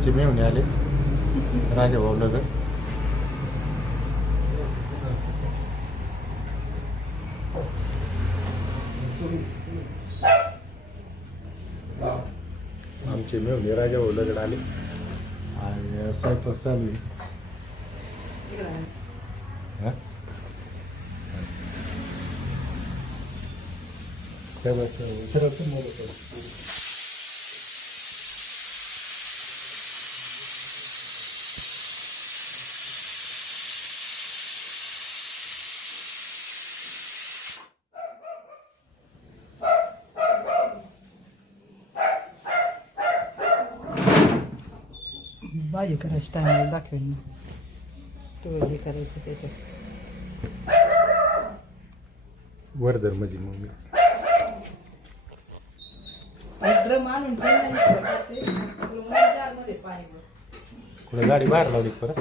आमचे मेहुणे आले राजाभाऊ नगर. आमचे मेहुणे राजाभाऊ नगर आले आणि स्वयंपाक चालू आहे. काय भाजी करायची टायमाला दाखवेल ना तो हे करायचं त्याच्यात वर्धर मध्ये मग मी ड्रम आणून जारमध्ये पाणी कुठे गाडी बाहेर लावली परत.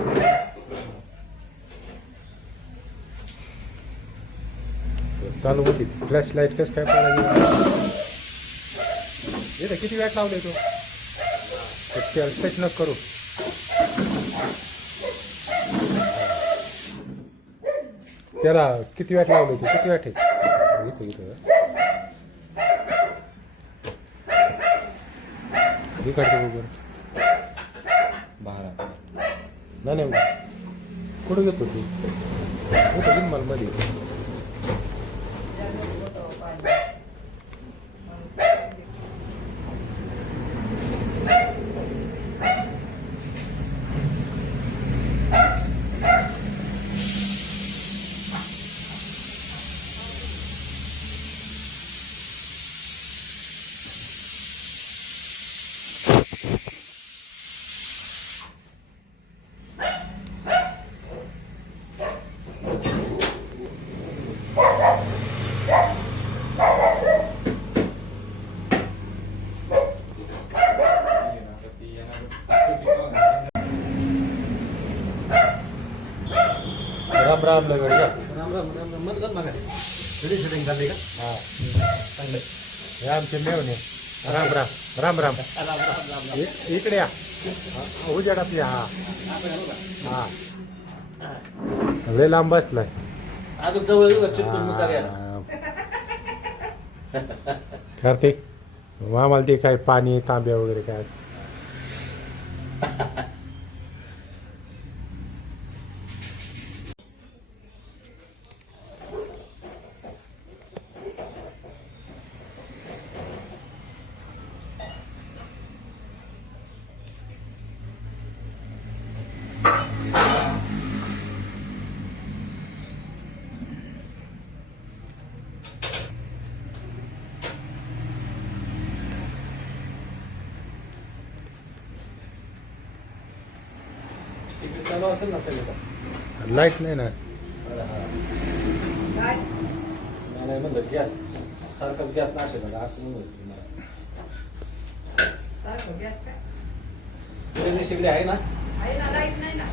चालू होती फ्लॅश लाईट कसं काय पडायची. येतं किती वेळ लावले तो टच नको करू. त्याला किती वेळ लावले तू किती वेळ इथं इथं इकडचं बरोबर 12 नाही कुठं घेतो तू कुठं घेऊन मला मध्ये. राम राम लगड का राम राम राम राम मत बघा व्हिडिओ शूटिंग चालली का? हां चांगलं हे आमचे मेवणे. राम राम राम राम राम राम राम इकडे या उजेडातले. हा हा लय लांब बसलाय. अजून जवळ येऊ का चिटकून मुका घ्या. कार्तिक आम्हाला ते काय पाणी तांब्या वगैरे काय चालू असेल ना सगळं. लाईट नाही ना. नाही म्हणलं गॅस सारखाच गॅस नाशे झाला असं सारखं गॅस काय शिगडी आहे ना. आहे ना लाईट नाही ना